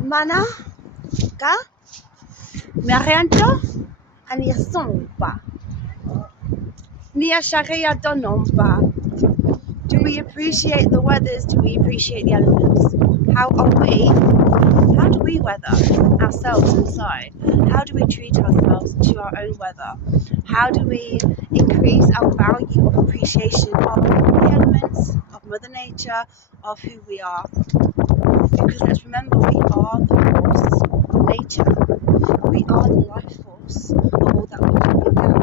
Mana ka Marianto Ania Sompa Nia Sharia Donomba. Do we appreciate the weathers? Do we appreciate the elements? How do we weather ourselves inside? How do we treat ourselves to our own weather? How do we increase our value of appreciation of the elements, of Mother Nature, of who we are? Because let's remember, we are the force of nature. We are the life force of all that we're talking about.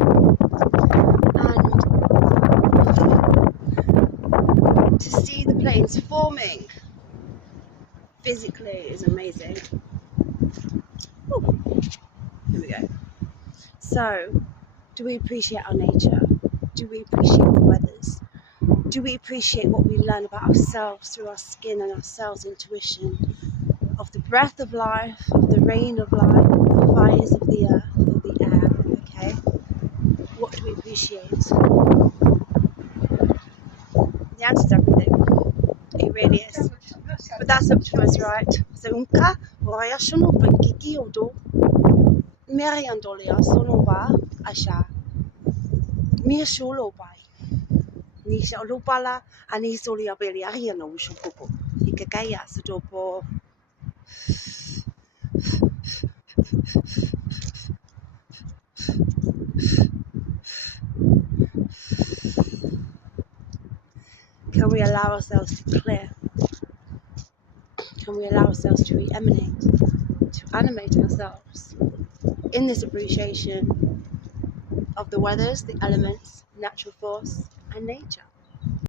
And to see the planes forming physically is amazing. Ooh, here we go. So, do we appreciate our nature? Do we appreciate the weathers? Do we appreciate what we learn about ourselves through our skin and our cells' intuition of the breath of life, of the rain of life, the fires of the earth, of the air, okay? What do we appreciate? The answer is everything. It really is. But that's up to us, right? So, unka, roya shunu kiki odo, meriandolia sonoba asha, mi shulo bai. Ni sa olupala ani soli abeli aria no ushupopo. Ikakaya sudopo. Can we allow ourselves to clear? Can we allow ourselves to re-emanate, to animate ourselves in this appreciation of the weathers, the elements, natural force, and nature?